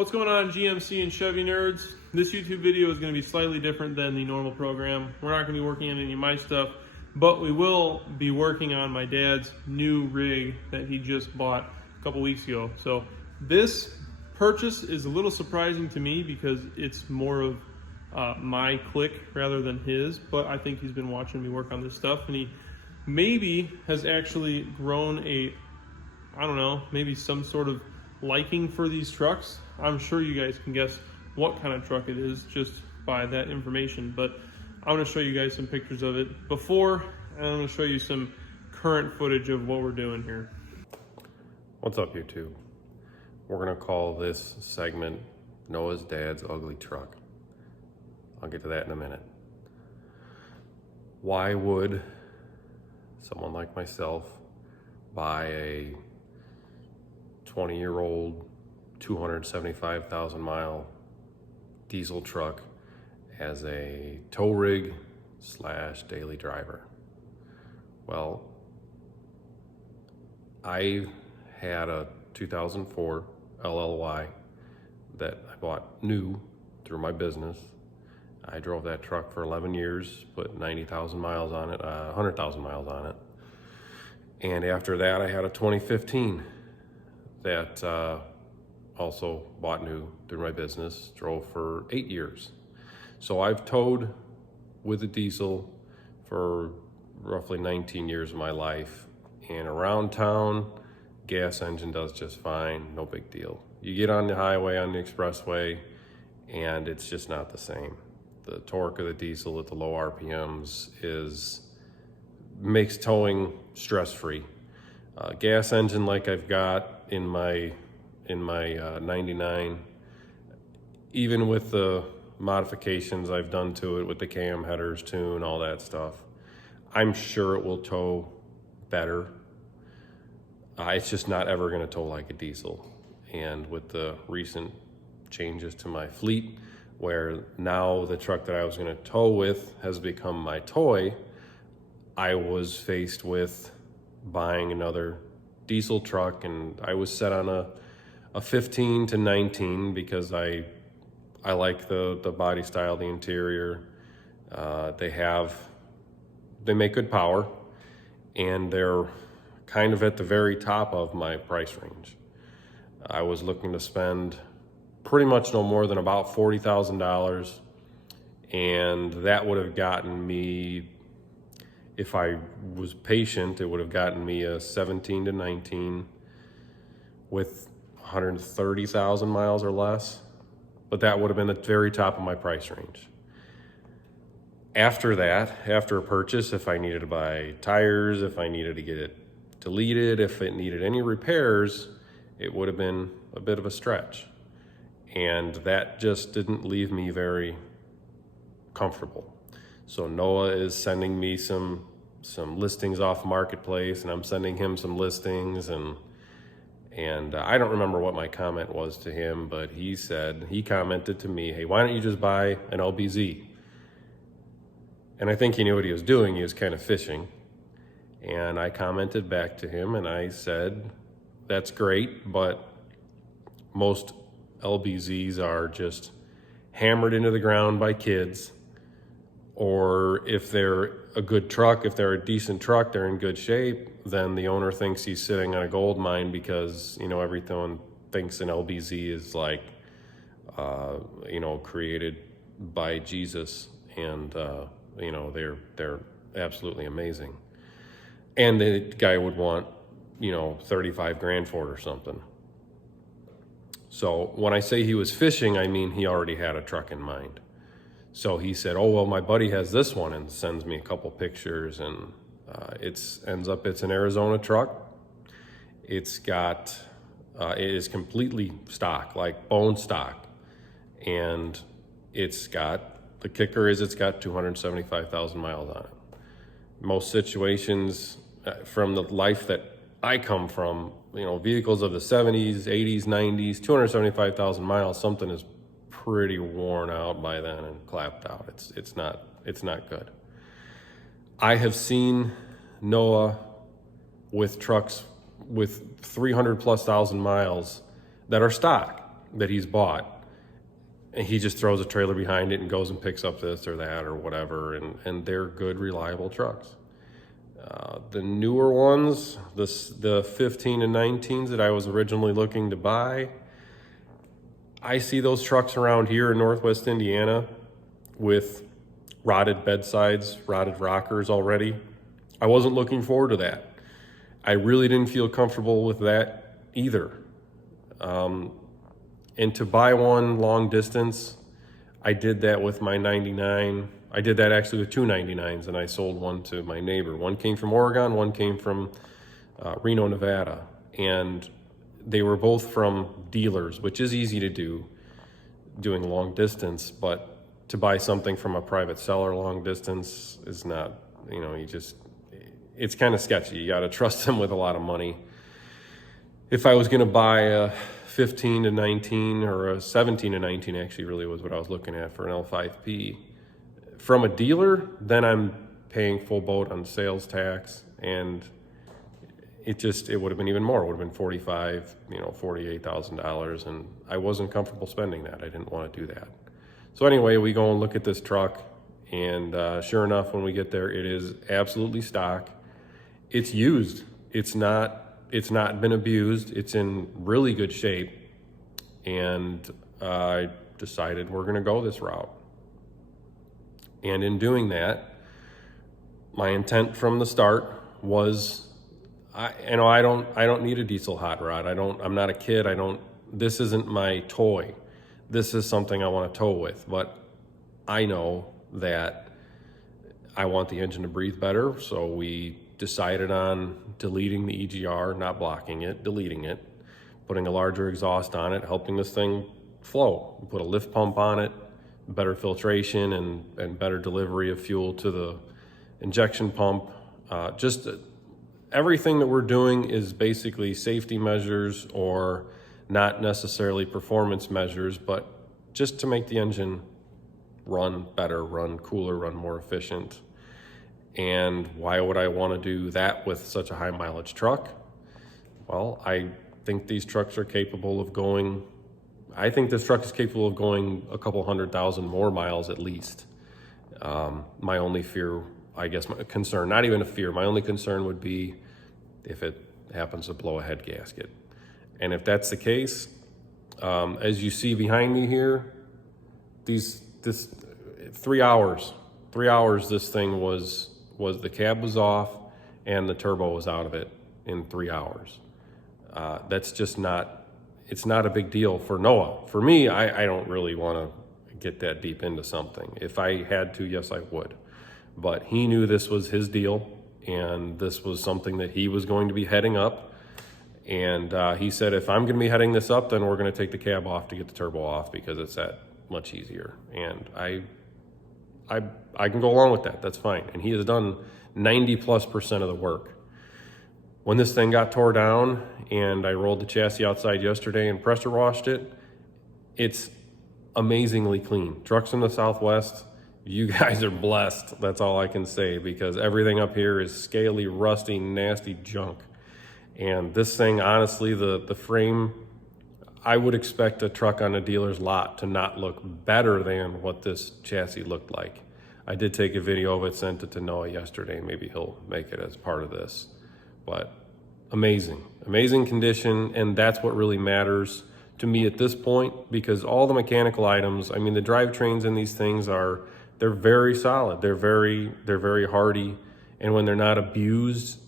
What's going on, GMC and Chevy nerds? This YouTube video is going to be slightly different than the normal program. We're not going to be working on any of my stuff, but we will be working on my dad's new rig that he just bought a couple weeks ago. So this purchase is a little surprising to me because it's more of my click rather than his, but I think he's been watching me work on this stuff, and he maybe has actually grown I don't know, maybe some sort of liking for these trucks. I'm sure you guys can guess what kind of truck it is just by that information, but I'm going to show you guys some pictures of it before, and I'm going to show you some current footage of what we're doing here. What's up, YouTube? We're going to call this segment Noah's Dad's Ugly Truck. I'll get to that in a minute. Why would someone like myself buy a 20-year-old 275,000 mile diesel truck as a tow rig / daily driver? Well, I had a 2004 LLY that I bought new through my business. I drove that truck for 11 years, put 90,000 miles on it, 100,000 miles on it. And after that, I had a 2015 that also bought new through my business, drove for 8 years. So I've towed with a diesel for roughly 19 years of my life. And around town, gas engine does just fine, no big deal. You get on the highway, on the expressway, and it's just not the same. The torque of the diesel at the low RPMs makes towing stress-free. Gas engine like I've got in my 99, even with the modifications I've done to it with the cam headers tune, all that stuff, I'm sure it will tow better. It's just not ever going to tow like a diesel. And with the recent changes to my fleet, where now the truck that I was going to tow with has become my toy, I was faced with buying another diesel truck, and I was set on a 15 to 19 because I like the body style, the interior. They make good power, and they're kind of at the very top of my price range. I was looking to spend pretty much no more than about $40,000, and that would have gotten me, if I was patient, it would have gotten me a 17 to 19 with 130,000 miles or less, but that would have been at the very top of my price range. After that, after a purchase, if I needed to buy tires, if I needed to get it deleted, if it needed any repairs, it would have been a bit of a stretch. And that just didn't leave me very comfortable. So Noah is sending me some listings off Marketplace, and I'm sending him some listings, and I don't remember what my comment was to him, but he commented to me, hey, why don't you just buy an LBZ? And I think he knew what he was doing. He was kind of fishing. And I commented back to him, and I said, that's great, but most LBZs are just hammered into the ground by kids, or if they're a good truck, if they're a decent truck, they're in good shape, then the owner thinks he's sitting on a gold mine because, everyone thinks an LBZ is like, created by Jesus, and, they're absolutely amazing. And the guy would want, 35 grand for it or something. So when I say he was fishing, I mean he already had a truck in mind. So he said, oh, well, my buddy has this one, and sends me a couple pictures, and it's an Arizona truck. It is completely stock, like bone stock. And the kicker is it's got 275,000 miles on it. Most situations from the life that I come from, vehicles of the 70s, 80s, 90s, 275,000 miles, something is pretty worn out by then and clapped out. It's not good. I have seen Noah with trucks with 300 plus thousand miles that are stock. that he's bought, and he just throws a trailer behind it and goes and picks up this or that or whatever, and they're good, reliable trucks. The newer ones, the 15 and 19s that I was originally looking to buy, I see those trucks around here in Northwest Indiana with rotted bedsides, rotted rockers already. I wasn't looking forward to that. I really didn't feel comfortable with that either. And to buy one long distance, I did that with my 99. I did that actually with two 99s, and I sold one to my neighbor. One came from Oregon, one came from Reno, Nevada. And they were both from dealers, which is easy to do, doing long distance, but to buy something from a private seller long distance is not, it's kind of sketchy. You got to trust them with a lot of money. If I was going to buy a 15 to 19 or a 17 to 19 actually really was what I was looking at for an L5P from a dealer, then I'm paying full boat on sales tax, and it would have been even more. It would have been $48,000, and I wasn't comfortable spending that. I didn't want to do that. So anyway, we go and look at this truck, and sure enough, when we get there, it is absolutely stock. It's used. It's not been abused. It's in really good shape, and I decided we're going to go this route. And in doing that, my intent from the start was, I don't need a diesel hot rod. I'm not a kid. This isn't my toy. This is something I want to tow with, but I know that I want the engine to breathe better. So we decided on deleting the EGR, not blocking it, deleting it, putting a larger exhaust on it, helping this thing flow. We put a lift pump on it, better filtration and better delivery of fuel to the injection pump. Just everything that we're doing is basically safety measures, or not necessarily performance measures, but just to make the engine run better, run cooler, run more efficient. And why would I want to do that with such a high mileage truck? Well, I think these trucks are capable of going, I think this truck is capable of going a couple 100,000 more miles at least. My only fear, I guess my concern, not even a fear, my only concern would be if it happens to blow a head gasket. And if that's the case, as you see behind me here, this 3 hours this thing was the cab was off and the turbo was out of it in 3 hours. That's just not, it's not a big deal for Noah. For me, I don't really want to get that deep into something. If I had to, yes, I would. But he knew this was his deal, and this was something that he was going to be heading up. And he said, if I'm going to be heading this up, then we're going to take the cab off to get the turbo off, because it's that much easier. And I can go along with that. That's fine. And he has done 90+% of the work. When this thing got tore down and I rolled the chassis outside yesterday and pressure washed it, it's amazingly clean. Trucks in the Southwest, you guys are blessed. That's all I can say, because everything up here is scaly, rusty, nasty junk. And this thing, honestly, the frame, I would expect a truck on a dealer's lot to not look better than what this chassis looked like. I did take a video of it, sent it to Noah yesterday. Maybe he'll make it as part of this. But amazing condition, and that's what really matters to me at this point, because all the mechanical items, I mean, the drivetrains in these things they're very solid. They're very hardy, and when they're not used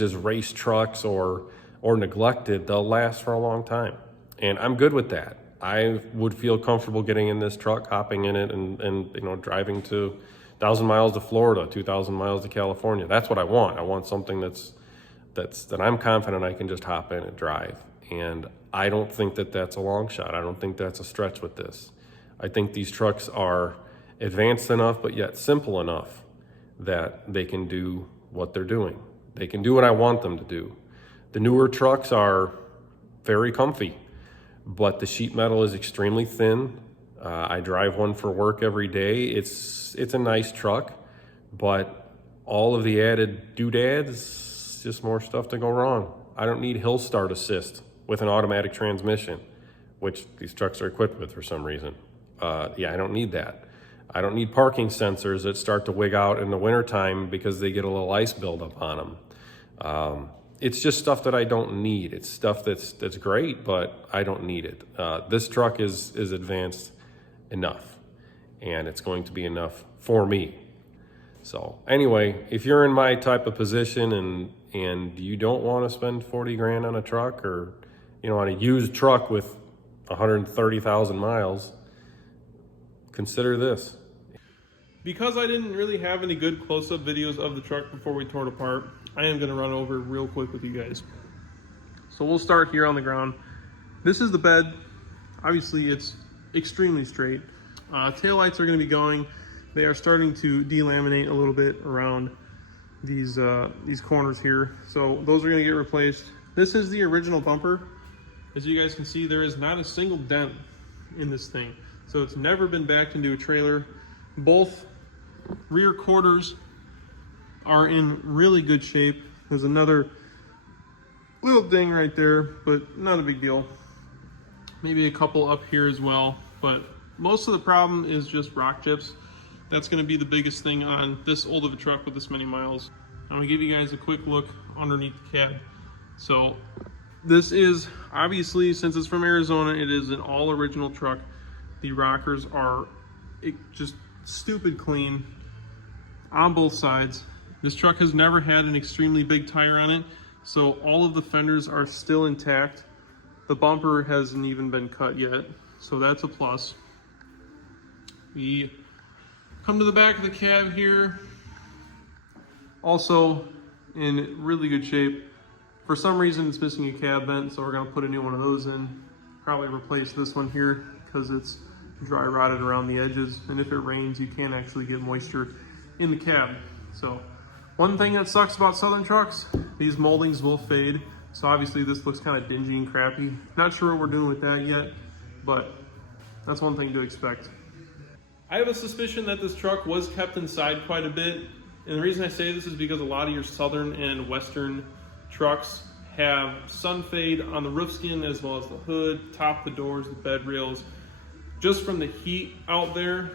as race trucks or neglected, they'll last for a long time. And I'm good with that. I would feel comfortable getting in this truck, hopping in it, and driving to 1,000 miles to Florida, 2,000 miles to California. That's what I want. I want something that I'm confident I can just hop in and drive. And I don't think that that's a long shot. I don't think that's a stretch with this. I think these trucks are advanced enough, but yet simple enough that they can do what they're doing. They can do what I want them to do. The newer trucks are very comfy, but the sheet metal is extremely thin. I drive one for work every day. It's a nice truck, but all of the added doodads, just more stuff to go wrong. I don't need hill start assist with an automatic transmission. which these trucks are equipped with for some reason. Yeah, I don't need that. I don't need parking sensors that start to wig out in the wintertime because they get a little ice buildup on them. It's just stuff that I don't need. It's stuff that's great, but I don't need it. This truck is advanced enough, and it's going to be enough for me. So anyway, if you're in my type of position and you don't want to spend 40 grand on a truck, or on a used truck with 130,000 miles, consider this. Because I didn't really have any good close-up videos of the truck before we tore it apart, I am going to run over real quick with you guys. So we'll start here on the ground. This is the bed. Obviously it's extremely straight. Taillights are going to be going. They are starting to delaminate a little bit around these corners here. So those are going to get replaced. This is the original bumper. As you guys can see, there is not a single dent in this thing. So it's never been backed into a trailer. Both rear quarters are in really good shape. There's another little ding right there, but not a big deal. Maybe a couple up here as well, but most of the problem is just rock chips. That's going to be the biggest thing on this old of a truck with this many miles. I'm going to give you guys a quick look underneath the cab. So this is, obviously, since it's from Arizona, it is an all original truck. The rockers are just stupid clean on both sides. This truck has never had an extremely big tire on it, so all of the fenders are still intact. The bumper hasn't even been cut yet, so that's a plus. We come to the back of the cab here, also in really good shape. For some reason it's missing a cab vent, so we're going to put a new one of those in. Probably replace this one here because it's dry rotted around the edges, and if it rains you can't actually get moisture in the cab. So one thing that sucks about Southern trucks, these moldings will fade. So obviously this looks kind of dingy and crappy. Not sure what we're doing with that yet, but that's one thing to expect. I have a suspicion that this truck was kept inside quite a bit. And the reason I say this is because a lot of your Southern and Western trucks have sun fade on the roof skin, as well as the hood, top, the doors, the bed rails. Just from the heat out there,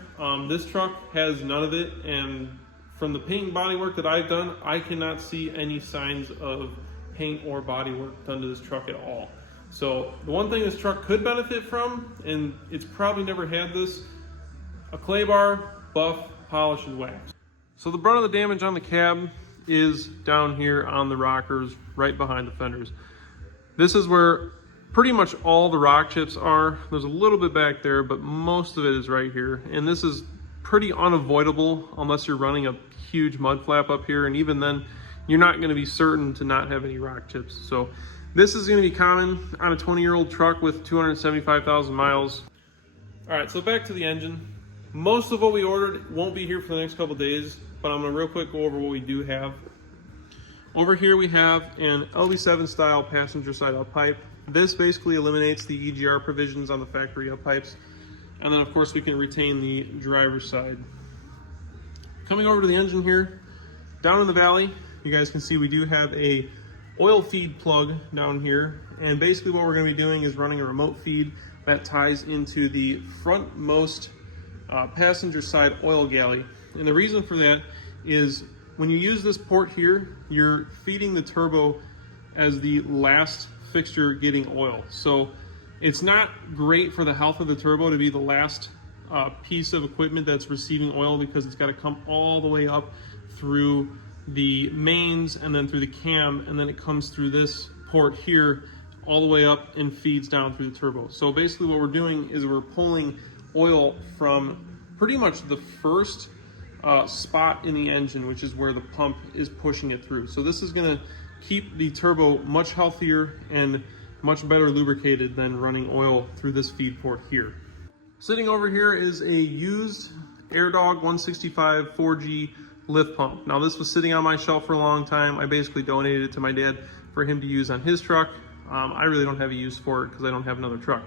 this truck has none of it. And from the paint and body work that I've done, I cannot see any signs of paint or body work done to this truck at all. So the one thing this truck could benefit from, and it's probably never had this, a clay bar, buff, polish, and wax. So the brunt of the damage on the cab is down here on the rockers, right behind the fenders. This is where pretty much all the rock chips are. There's a little bit back there, but most of it is right here. And this is pretty unavoidable unless you're running a huge mud flap up here, and even then you're not going to be certain to not have any rock chips. So this is going to be common on a 20-year-old truck with 275,000 miles. All right, so back to the engine. Most of what we ordered won't be here for the next couple days, but I'm going to real quick go over what we do have. Over here we have an LB7 style passenger side up pipe. This basically eliminates the EGR provisions on the factory up pipes. And then of course we can retain the driver's side. Coming over to the engine here, down in the valley, you guys can see we do have a oil feed plug down here. And basically what we're going to be doing is running a remote feed that ties into the frontmost passenger side oil galley. And the reason for that is when you use this port here, you're feeding the turbo as the last fixture getting oil. So it's not great for the health of the turbo to be the last piece of equipment that's receiving oil, because it's got to come all the way up through the mains and then through the cam, and then it comes through this port here all the way up and feeds down through the turbo. So basically what we're doing is we're pulling oil from pretty much the first spot in the engine, which is where the pump is pushing it through. So this is going to keep the turbo much healthier and much better lubricated than running oil through this feed port here. Sitting over here is a used AirDog 165 4G lift pump. Now this was sitting on my shelf for a long time. I basically donated it to my dad for him to use on his truck. I really don't have a use for it because I don't have another truck.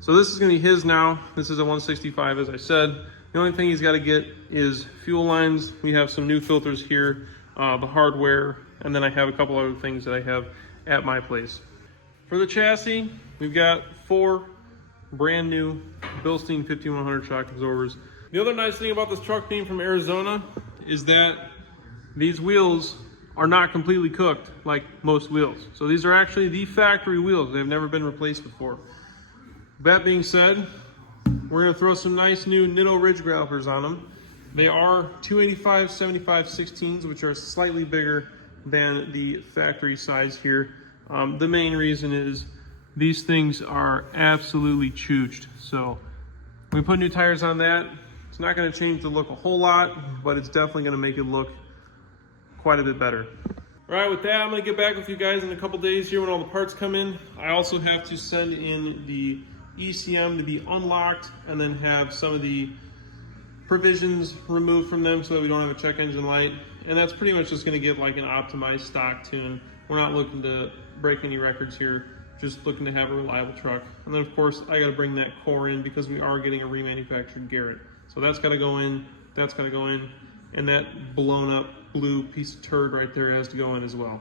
So this is going to be his now. This is a 165, as I said. The only thing he's got to get is fuel lines. We have some new filters here, the hardware, and then I have a couple other things that I have at my place. For the chassis, we've got 4 brand new Bilstein 5100 shock absorbers. The other nice thing about this truck being from Arizona is that these wheels are not completely cooked like most wheels. So these are actually the factory wheels. They've never been replaced before. That being said, we're gonna throw some nice new Nitto ridge grapplers on them. They are 285/75/16s, which are slightly bigger than the factory size here. The main reason is these things are absolutely chooched. So we put new tires on that. It's not gonna change the look a whole lot, but it's definitely gonna make it look quite a bit better. All right, with that, I'm gonna get back with you guys in a couple days here when all the parts come in. I also have to send in the ECM to be unlocked and then have some of the provisions removed from them so that we don't have a check engine light. And that's pretty much just gonna get like an optimized stock tune. We're not looking to break any records here, just looking to have a reliable truck. And then of course, I gotta bring that core in because we are getting a remanufactured Garrett. So that's gotta go in, that's gotta go in, and that blown up blue piece of turd right there has to go in as well.